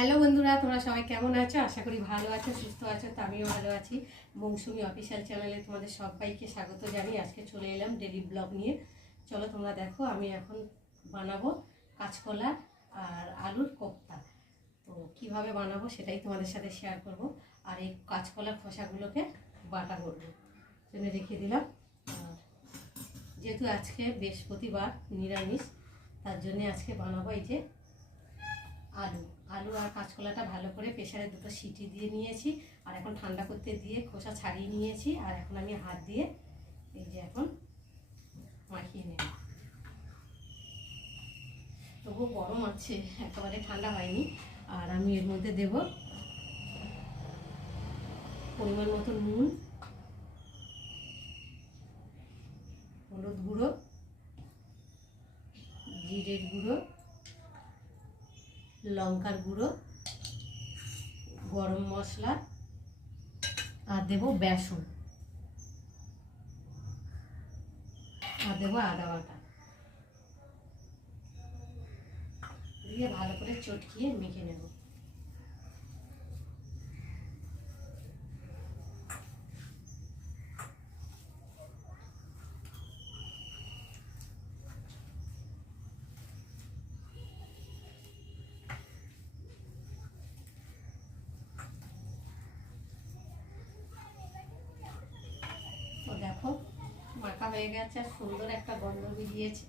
Hello বন্ধুরা, তোমরা সবাই কেমন আছো? আশা করি ভালো আছো, সুস্থ আছো। তো আমিও ভালো আছি। মৌসুমি অফিসিয়াল চ্যানেলে তোমাদের সবাইকে স্বাগত জানিয়ে আজকে চলে এলাম ডেলি ব্লগ নিয়ে। চলো তোমরা দেখো, আমি এখন বানাবো কাঁচকলা আর আলুর কোপ্তা। তো কিভাবে বানাবো সেটাই তোমাদের সাথে শেয়ার করব। আর এই কাঁচকলার খোসাগুলোকে বাটা করবো জন্য রেখে দিলাম। আর যেহেতু আজকে বৃহস্পতিবার, নিরামিষ, তার জন্যে আজকে বানাবো এই যে আলু আলু আর কাঁচকলাটা ভালো করে প্রেসারে দুটো সিটি দিয়ে নিয়েছি। আর এখন ঠান্ডা করতে দিয়ে খোসা ছাড়িয়ে নিয়েছি। আর এখন আমি হাত দিয়ে এই যে এখন মাখিয়ে নেব। তবুও গরম আছে, একেবারে ঠান্ডা হয়নি। আর আমি এর মধ্যে দেব পরিমাণ মতো নুন, হলুদ গুঁড়ো, জিরের গুঁড়ো, লঙ্কার গুঁড়ো, গরম মশলা, আর দেব বেসন, আর দেবো আদা বাটা দিয়ে ভালো করে চটকিয়ে মেখে নেব। তো দেখো মাখা হয়ে গেছে আর সুন্দর একটা গন্ধ বেরিয়েছে।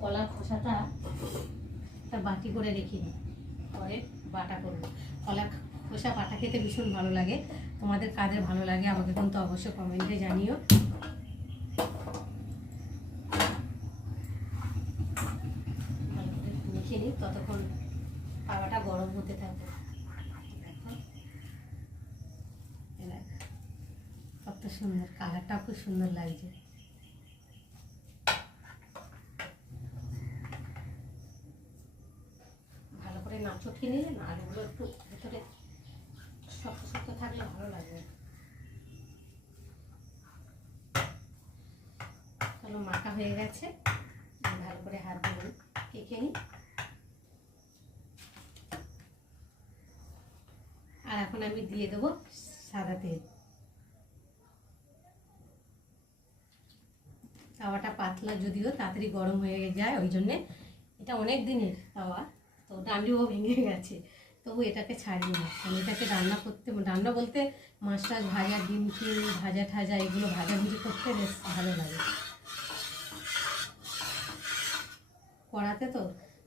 কলার খোসাটা একটা বাটি করে রেখে দিই, পরে বাটা করবো। কলার খোসা বাটা খেতে ভীষণ ভালো লাগে। তোমাদের কাদের ভালো লাগে আমাকে কিন্তু অবশ্যই কমেন্টে জানিও। ভালো করে মেখে নিই, ততক্ষণ তাওয়াটা গরম হতে থাকবে। কত সুন্দর কালারটাও খুব সুন্দর লাগছে। ভালো করে না চটকে নিলে না আলুগুলো একটু ভেতরে শক্ত শক্ত থাকলে ভালো লাগবে। চলো মাখা হয়ে গেছে, ভালো করে হাত দিয়ে কেটে নিই। আর এখন আমি দিয়ে দেবো সাদা তেল। তাওয়াটা পাতলা, যদিও তাড়াতাড়ি গরম হয়ে যায়, ওই জন্যে এটা অনেক দিনের তাওয়া, তো ডান্ডিও ভেঙে গেছে, তবু এটাকে ছাড়িয়ে না। আমি এটাকে রান্না করতে, রান্না বলতে মাছ টাছ ভাজা, ডিম টিম ভাজা ঠাজা এগুলো ভাজাভুজি করতে বেশ ভালো লাগে। কড়াতে তো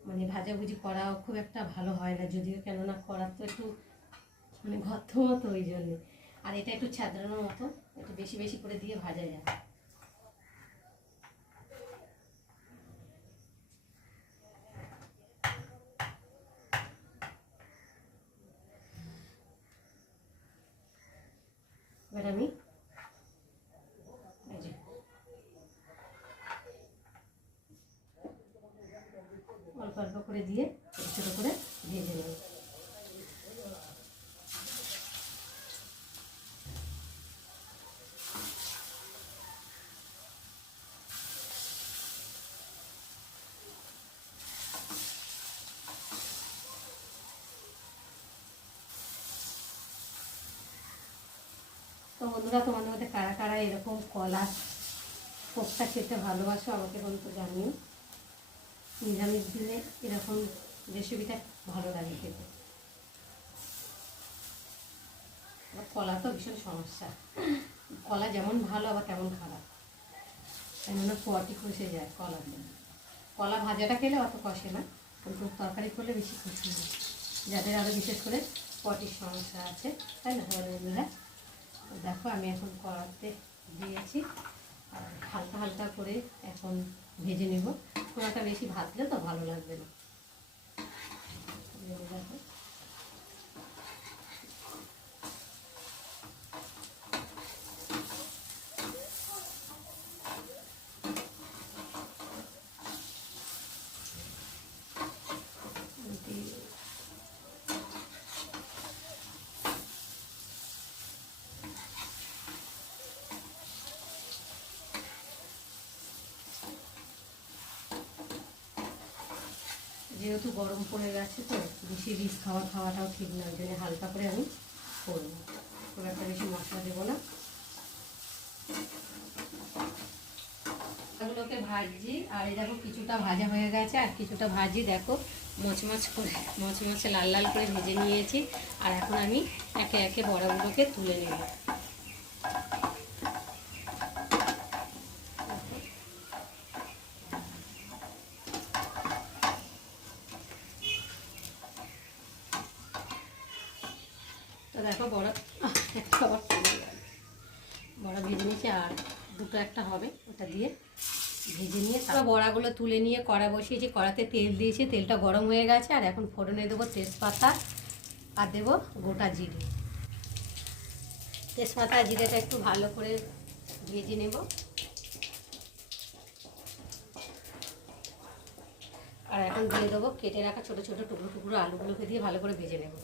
মানে ভাজাভুজি করাও খুব একটা ভালো হয় না, যদিও কেননা কড়ার তো একটু মানে ঘর্ত মতো, ওই জন্যে। আর এটা একটু ছাদরানোর মতো, একটু বেশি বেশি করে দিয়ে ভাজা যায়। এবার আমি এই যে অল্প অল্প করে দিয়ে ছোটো ছোটো করে ভেজে নেব। তো বন্ধুরা, তোমাদের মধ্যে কারা কারা এরকম কলা কোপ্তা খেতে ভালোবাসো আমাকে কিন্তু জানিও। নিরামিষ দিনে এরকম রেসিপিটা ভালো লাগে খেতে। কলা তো ভীষণ সমস্যা, কলা যেমন ভালো আবার তেমন খারাপ, কেননা পটি খসে যায় কলা দিয়ে। কলা ভাজাটা খেলে অত কষে না, কিন্তু তরকারি করলে বেশি খসে যায়, যাদের আরও বিশেষ করে পটির সমস্যা আছে, তাই না বন্ধুরা? দেখো আমি এখন কড়াতে দিয়েছি, আর হালকা হালকা করে এখন ভেজে নেব। কড়াটা বেশি ভাজলে তো ভালো লাগবে না। দেখো যেহেতু গরম পড়ে গেছে তো বেশি রিচ খাওয়াটাও ঠিক না, ওই জন্য হালকা করে আমি করবো, খুব একটা বেশি মশলা দেবো না। এগুলোকে ভাজি, আর এই দেখো কিছুটা ভাজা হয়ে গেছে আর কিছুটা ভাজি দেখো মচমচে লাল লাল করে ভেজে নিয়েছি। আর এখন আমি একে একে বড়াগুলোকে তুলে নেব। তো দেখো বড়া ভেজে নিয়েছি, আর দুটো একটা হবে, ওটা দিয়ে ভেজে নিয়ে তারপর বড়াগুলো তুলে নিয়ে কড়া বসিয়েছি, কড়াতে তেল দিয়েছি, তেলটা গরম হয়ে গেছে। আর এখন ফোড়নে দেবো তেজপাতা আর দেবো গোটা জিরে। তেজপাতা আর জিরেটা একটু ভালো করে ভেজে নেব। আর এখন দিয়ে দেবো কেটে রাখা ছোটো ছোটো টুকরো টুকরো আলুগুলোকে দিয়ে ভালো করে ভেজে নেব।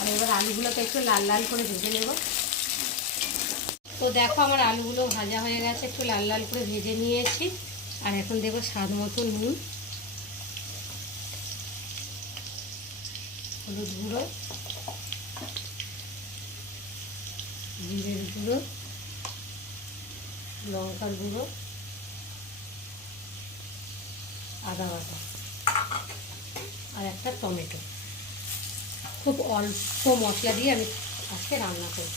আর এবার আলুগুলোকে একটু লাল লাল করে ভেজে নেব। তো দেখো আমার আলুগুলো ভাজা হয়ে গেছে, একটু লাল লাল করে ভেজে নিয়েছি। আর এখন দেবো স্বাদ মতো নুন, হলুদ গুঁড়ো, জিরের গুঁড়ো, লঙ্কার গুঁড়ো, আদা বাটা আর একটা টমেটো। খুব অল্প মশলা দিয়ে আমি আজকে রান্না করব।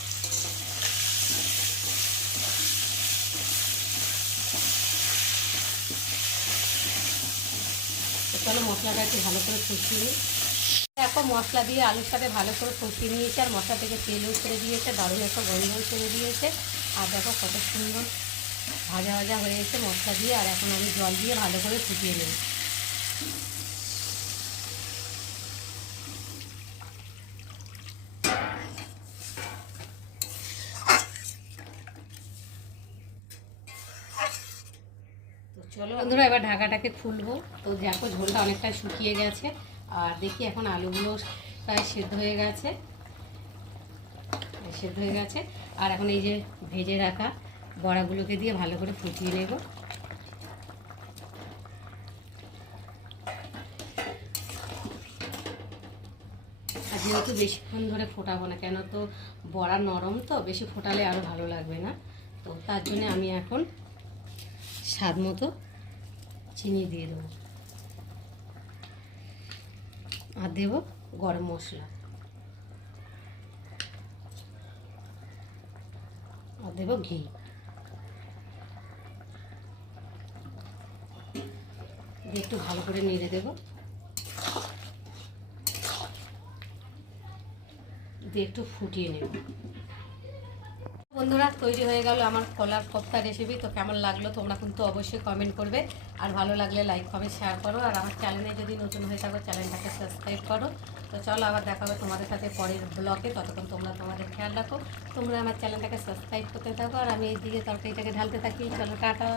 চলো মশলাটা একটু ভালো করে কষিয়ে নিই। দেখো মশলা দিয়ে আলুর সাথে ভালো করে কষিয়ে নিয়েছে, আর মশলা থেকে তেলও ছেড়ে দিয়েছে, দারুণ একটা গন্ধও ছেড়ে দিয়েছে। আর দেখো কত সুন্দর ভাজা ভাজা হয়েছে মশলা দিয়ে। আর এখন আমি জল দিয়ে ভালো করে ফুটিয়ে নেব। চলো বন্ধুরা এবার ঢাকাটাকে খুলবো। তো দেখো ঝোলটা অনেকটা শুকিয়ে গেছে, আর দেখি এখন আলুগুলো প্রায় সেদ্ধ হয়ে গেছে। আর এখন এই যে ভেজে রাখা বড়াগুলোকে দিয়ে ভালো করে ফুটিয়ে নেব। আর যেহেতু বেশিক্ষণ ধরে ফোটাবো না, কেন তো বড়া নরম, তো বেশি ফোটালে আরও ভালো লাগবে না। তো তার জন্য আমি এখন স্বাদ মতো চিনি দিয়ে দেবো, আর দেবো গরম মশলা, আর দেবো ঘি। দিয়ে একটু ভালো করে নেড়ে দেবো, দিয়ে একটু ফুটিয়ে নেব। বন্ধুরা তৈরি হয়ে গেল আমার কলার কোফতা রেসিপি। তো কেমন লাগলো তোমরা কিন্তু অবশ্যই কমেন্ট করবে, আর ভালো লাগলে লাইক কমেন্ট শেয়ার করো। আর আমার চ্যানেলে যদি নতুন হয়ে থাকো চ্যানেলটাকে সাবস্ক্রাইব করো। তো চলো আবার দেখা হবে তোমাদের সাথে পরের ব্লগে। ততক্ষণ তোমরা তোমাদের খেয়াল রাখো, তোমরা আমার চ্যানেলটাকে সাবস্ক্রাইব করতে থাকো, আর আমি এইদিকে তরকারিটাকে ঢালতে থাকি। চলো টাটা।